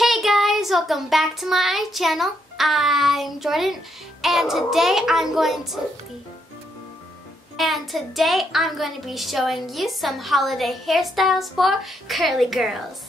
Hey guys, welcome back to my channel. I'm Jordyn and today I'm going to be showing you some holiday hairstyles for curly girls.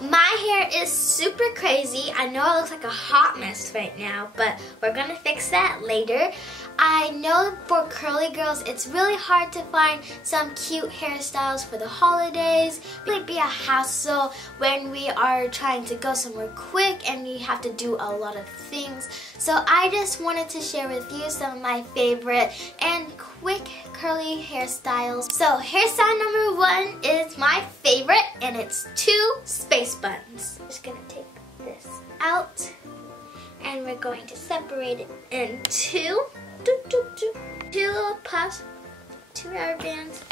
My hair is super crazy. I know it looks like a hot mess right now, but we're gonna fix that later. I know for curly girls it's really hard to find some cute hairstyles for the holidays. It might be a hassle when we are trying to go somewhere quick and we have to do a lot of things. So I just wanted to share with you some of my favorite and quick curly hairstyles. So hairstyle number 1 is my favorite and it's 2 space buns. I'm just gonna take this out and we're going to separate it in two. Two little puffs, 2 rubber bands.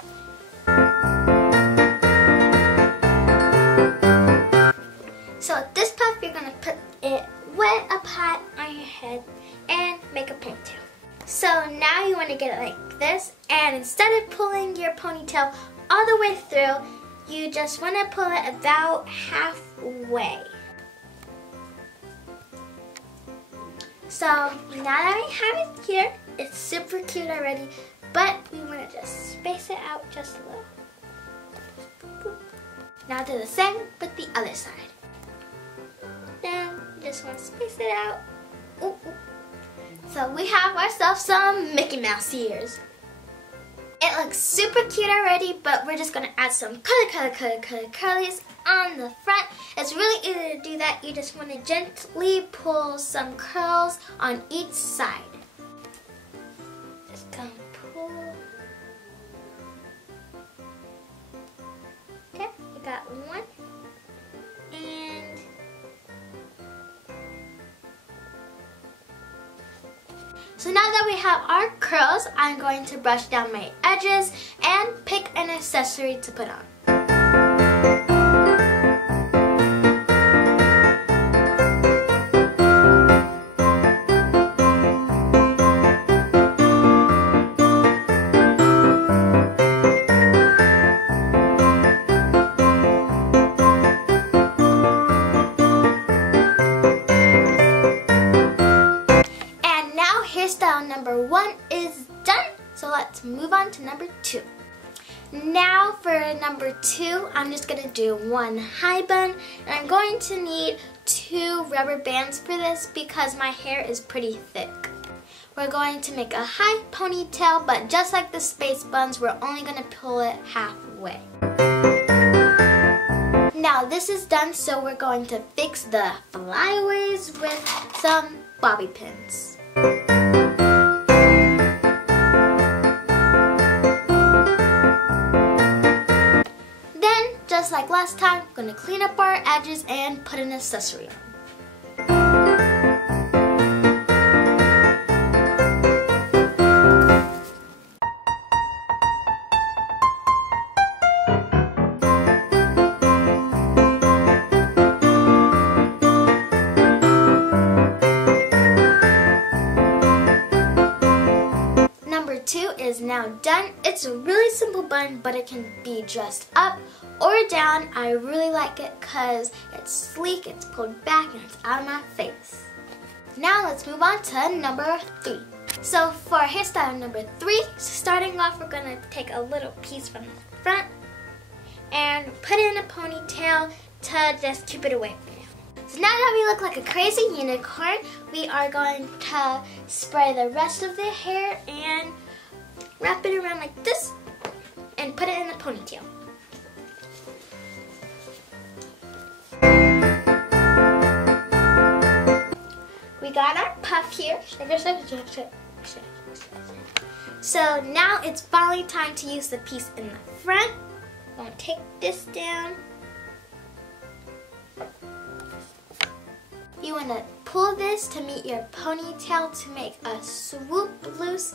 So with this puff, you're gonna put it wet up hot on your head and make a ponytail. So now you want to get it like this, and instead of pulling your ponytail all the way through, you just want to pull it about halfway. So now that we have it here, it's super cute already, but we want to just space it out just a little. Now do the same with the other side. Then you just want to space it out. Ooh, ooh. So we have ourselves some Mickey Mouse ears. It looks super cute already, but we're just going to add some curlies on the front. It's really easy to do that. You just want to gently pull some curls on each side. Just gonna pull. Okay, we got one. And so now that we have our curls, I'm going to brush down my edges and pick an accessory to put on. Hairstyle number 1 is done, so let's move on to number 2. Now for number 2, I'm just going to do 1 high bun, and I'm going to need 2 rubber bands for this because my hair is pretty thick. We're going to make a high ponytail, but just like the space buns, we're only going to pull it halfway. Now this is done, so we're going to fix the flyaways with some bobby pins. Just like last time, I'm going to clean up our edges and put an accessory on. Number 2 is now done. It's a really simple bun, but it can be dressed up or down. I really like it because it's sleek, it's pulled back, and it's out of my face. Now let's move on to number 3. So for hairstyle number 3, starting off, we're going to take a little piece from the front and put it in a ponytail to just keep it away from you. So now that we look like a crazy unicorn, we are going to spray the rest of the hair and wrap it around like this and put it in a ponytail. We got our puff here. So now it's finally time to use the piece in the front. I'm going to take this down. You want to pull this to meet your ponytail to make a swoop loose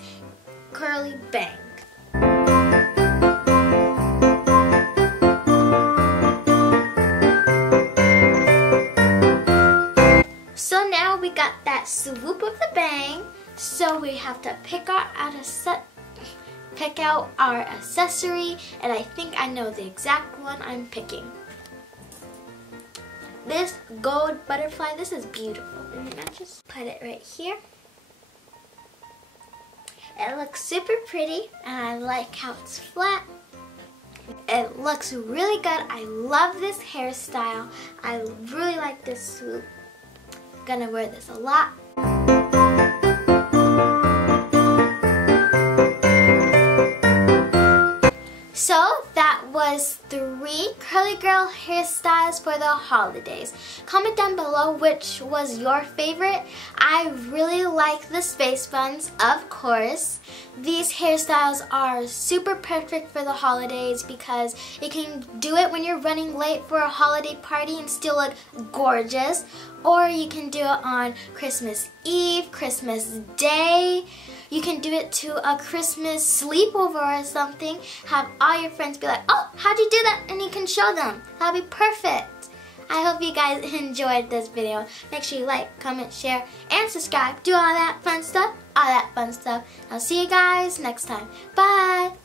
curly bang. So now we got that swoop of the bang, so we have to pick out our accessory, and I think I know the exact one I'm picking. this gold butterfly. This is beautiful. And then I just put it right here. It looks super pretty, and I like how it's flat. It looks really good. I love this hairstyle. I really like this swoop. I'm gonna wear this a lot. So that was 3 curly girl hairstyles for the holidays. Comment down below which was your favorite. I really like the space buns, of course. These hairstyles are super perfect for the holidays because you can do it when you're running late for a holiday party and still look gorgeous. Or you can do it on Christmas Eve, Christmas Day. You can do it to a Christmas sleepover or something. Have all your friends be like, oh, how'd you do that? And you can show them. That'll be perfect. I hope you guys enjoyed this video. Make sure you like, comment, share, and subscribe. Do all that fun stuff. I'll see you guys next time. Bye.